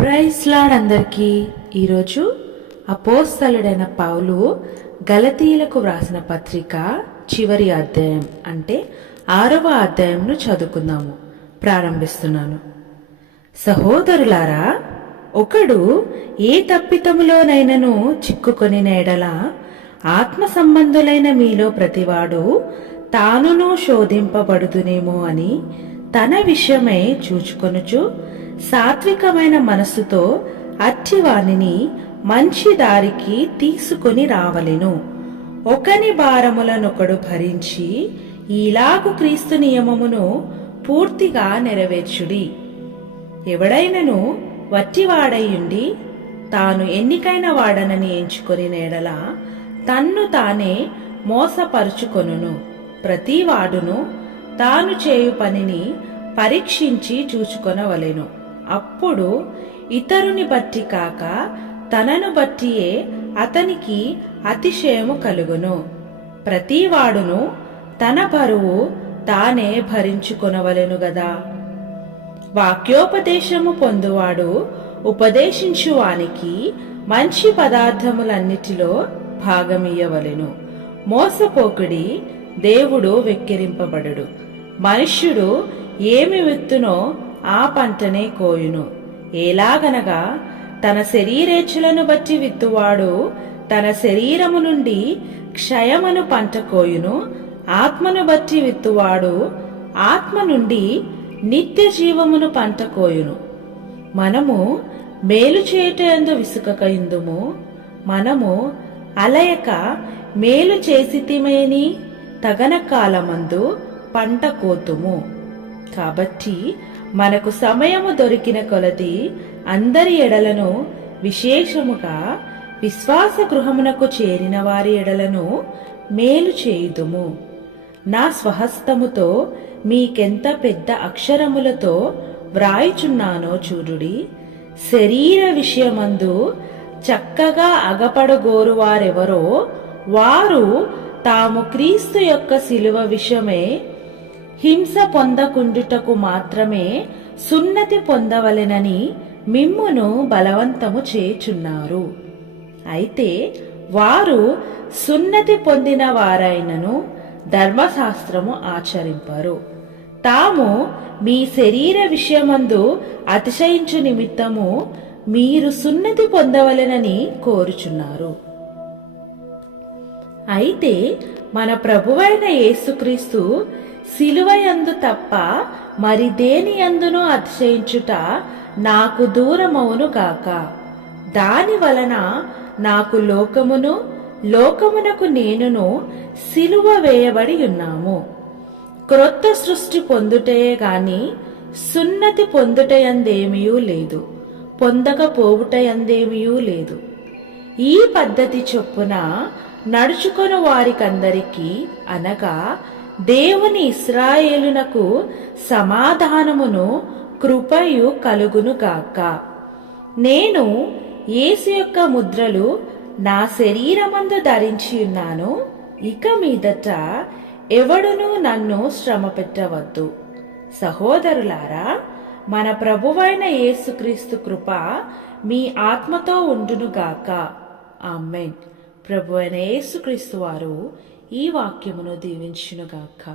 Praise lord అందరికీ. ఈరోజు అపోస్తలుడైన పౌలు గలతీయులకు వ్రాసిన పత్రిక చివరి అధ్యాయం అంటే 6వ అధ్యాయంను చదువుకుందాము. ప్రారంభిస్తున్నాను. సహోదరులారా, ఒకడు ఏ తప్పితములోనైనను చిక్కుకొని ఎడల ఆత్మ సంబంధులైన మీలో ప్రతివాడు తానును శోధింపబడుదునేమో అని తన విషయమై చూచుకొనుచు సాత్వికమైన మనస్సుతో అట్టివానిని మంచి దారికి తీసుకొని రావలెను. ఒకని భారములనొకడు భరించి ఈలాగు క్రీస్తు నియమమును పూర్తిగా నెరవేర్చుడి. ఎవడైనను వట్టివాడైయుండి తాను ఎన్నికైన వాడనని ఎంచుకొని నేడల తన్ను తానే మోసపరుచుకొనును. ప్రతివాడును తాను చేయు పనిని పరీక్షించి చూచుకొనవలెను. అప్పుడు ఇతరుని బట్టి కాక తనను బట్టియే అతనికి అతిశయము కలుగును. ప్రతివాడును తన బరువు తానే భరించుకొనవలెను గదా. వాక్యోపదేశము పొందువాడు ఉపదేశించువానికి మంచి పదార్థములన్నిటిలో భాగమియ్యవలెను. మోసపోకుడి, దేవుడు వెక్కిరింపబడుడు. మనుష్యుడు ఏమి విత్తునో ఆ పంటనే కోయును. ఎలాగనగా తన శరీరేచ్ఛలను బట్టి విత్తువాడు తన శరీరము నుండి క్షయమును పంట కోయును. ఆత్మను బట్టి విత్తువాడు ఆత్మ నుండి నిత్య జీవమును పంట కోయును. మనము మేలు చేయుటయందు విసుకక ఇందుము. మనము అలయక మేలు చేసితిమేని తగన కాలమందు పంట కోతుము. కాబట్టి మనకు సమయము దొరికిన కొలది అందరి ఎడలను, విశేషముగా విశ్వాస గృహమునకు చేరిన వారి ఎడలను మేలు చేయుదుము. నా స్వహస్తముతో మీకెంత పెద్ద అక్షరములతో వ్రాయుచున్నానో చూడుడి. శరీర విషయమందు చక్కగా అగపడగోరువారెవరో వారు తాము క్రీస్తు యొక్క శిలువ విషయమే హింస పొందకుండుటకు మాత్రమే సున్నతి పొందవలెనని మిమ్మును బలవంతము చేయుచున్నారు. అయితే వారు సున్నతి పొందిన వారైనను ధర్మశాస్త్రము ఆచరింపరు. తాము మీ శరీర విషయమందు అతిశయించు నిమిత్తము మీరు సున్నతి పొందవలెనని కోరుచున్నారు. అయితే మన ప్రభువైన యేసుక్రీస్తు శిలువయందు తప్ప మరి దేని యందును అతిశయించుట నాకు దూరమవును గాక. దాని వలన నాకు లోకమును, లోకమునకు నేనును శిలువ వేయబడి ఉన్నాము. క్రొత్త సృష్టి పొందుటయే గాని సున్నతి పొందుటయందేమీయూ లేదు, పొందకపోవుటయందేమీయూ లేదు. ఈ పద్ధతి చొప్పున నడుచుకొను వారికందరికీ అనగా దేవుని ఇశ్రాయేలునకు సమాధానమును కృపయు కలుగునుగాక. నేను యేసు యొక్క ముద్రలు నా శరీరమందు ధరించి ఉన్నాను. ఇక మీదట ఎవడునూ నన్ను శ్రమ పెట్టవద్దు. సహోదరులారా, మన ప్రభువైన యేసుక్రీస్తు కృప మీ ఆత్మతో ఉండునుగాక. ఆమేన్. ప్రభువైన యేసుక్రీస్తు వారు ఈ వాక్యమును దీవించునుగాక.